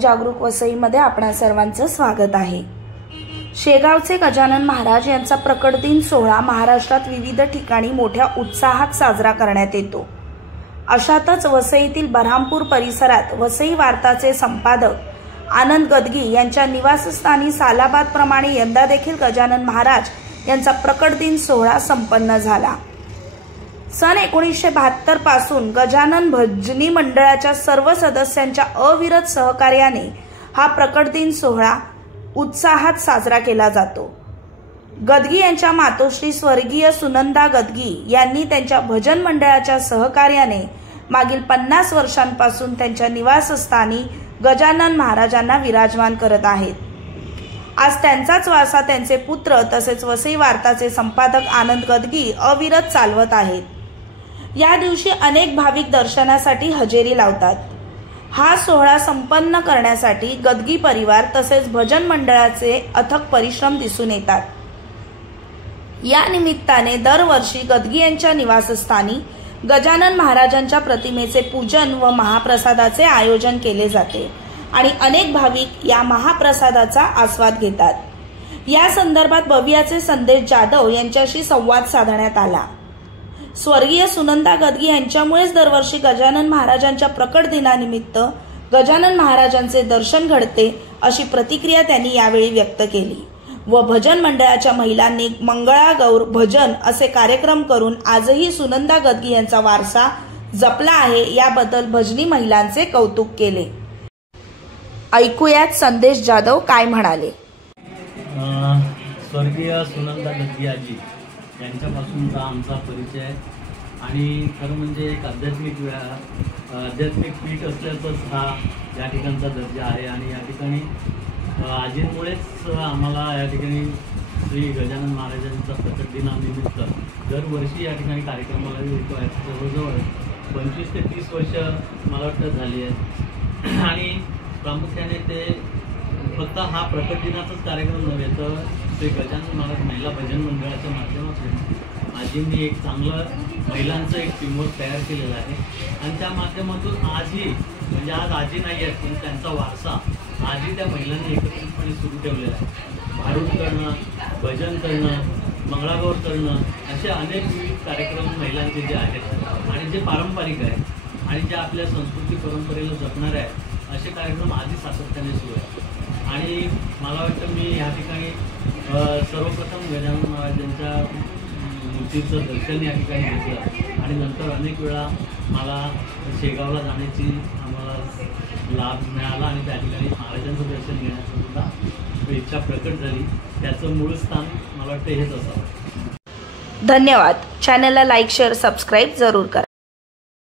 जागरूक वसईमध्ये आपणा सर्वांचं स्वागत आहे। शेगावचे गजानन महाराज यांचा प्रकट दिन सोहळा महाराष्ट्रात विविध ठिकाणी मोठ्या उत्साहात साजरा करण्यात येतो। अशातच वसईतील बऱ्हामपूर परिसरात वसई वार्ताचे संपादक आनंद गदगी यांच्या निवासस्थानी सालाबाद प्रमाणे यंदा देखील गजानन महाराज यांचा प्रकट दिन सोहळा संपन्न झाला। सन 1972 पासून गजानन भजनी मंडळाच्या सर्व सदस्यांच्या अविरत सहकार्याने हा प्रकट दिन सोहळा उत्साहात साजरा केला जातो। गदगी यांच्या मातोश्री स्वर्गीय सुनंदा गदगी यांनी त्यांच्या भजन मंडळाच्या सहकार्याने मागील 50 वर्षांपासून त्यांच्या निवासस्थानी गजानन महाराजांना विराजमान करत आहेत। आज त्यांचाच वारसा त्यांचे पुत्र तसेच वसई वार्ताचे संपादक आनंद गदगी अविरत चालवत आहेत। या दिवशी अनेक भाविक दर्शनासाठी हजेरी लावतात। हा सोहळा संपन्न करण्यासाठी गदगी परिवार तसेच भजन मंडळाचे अथक परिश्रम दिसून येतात। या निमित्ताने दरवर्षी गदगी यांच्या निवासस्थानी गजानन महाराजांच्या प्रतिमेचे पूजन व महाप्रसादाचे आयोजन केले जाते आणि अनेक भाविक या महाप्रसादाचा आस्वाद घेतात। या संदर्भात बवियाचे संदेश जाधव यांच्याशी संवाद साधण्यात आला। स्वर्गीय सुनंदा गदगी यांच्यामुळेच दरवर्षी गजानन महाराजांच्या प्रकट दिनानिमित्त गजानन महाराजांचे दर्शन घडते अशी प्रतिक्रिया त्यांनी यावेळी व्यक्त केली व भजन मंडळाच्या महिलांनी मंगळागौर भजन असे कार्यक्रम करून आजही सुनंदा गदगी यांचा वारसा जपला आहे याबद्दल भजनी महिलांचे कौतुक केले। ऐकूयात संदेश जाधव काय म्हणाले। स्वर्गीय सुनंदा गदगी आजी यांच्यापासूनचा आमचा परिचय आणि खरं म्हणजे एक आध्यात्मिक पीठ असल्याचाच हा या ठिकाणचा दर्जा आहे आणि या ठिकाणी आजींमुळेच आम्हाला या ठिकाणी श्री गजानन महाराजांचा प्रकट दिनानिमित्त दरवर्षी या ठिकाणी कार्यक्रमाला येतो आहे। जवळजवळ 25 ते 30 वर्ष मला वाटतं झाली आहेत आणि प्रामुख्याने ते फक्त हा प्रकट दिनाचाच कार्यक्रम नव्हे तर श्री गजानन महाराज महिला भजन मंडळाच्या माध्यमातून आजींनी एक चांगलं महिलांचं एक टीमवर्क तयार केलेलं आहे आणि त्या माध्यमातून आजही म्हणजे आज आजी नाही आहेत पण त्यांचा वारसा आजही त्या महिलांनी एकत्रितपणे सुरू ठेवलेला आहे। भारूड करणं, भजन करणं, मंगळागौर करणं असे अनेक विविध कार्यक्रम महिलांचे जे आहेत आणि जे पारंपरिक आहेत आणि जे आपल्या संस्कृती परंपरेला जपणारे आहेत असे कार्यक्रम आधी सातत्याने सुरू आहेत। आणि मला वाटतं मी या ठिकाणी सर्वप्रथम गजानन महाराजांच्या मूर्तीचं दर्शन या ठिकाणी घेतलं आणि नंतर अनेक वेळा मला शेगावला जाण्याची आम्हाला लाभ मिळाला आणि त्या ठिकाणी महाराजांचं दर्शन घेण्याची सुद्धा इच्छा प्रकट झाली। त्याचं मूळ स्थान मला वाटतं हेच असावं। धन्यवाद। चॅनलला लाईक शेअर सबस्क्राईब जरूर करा।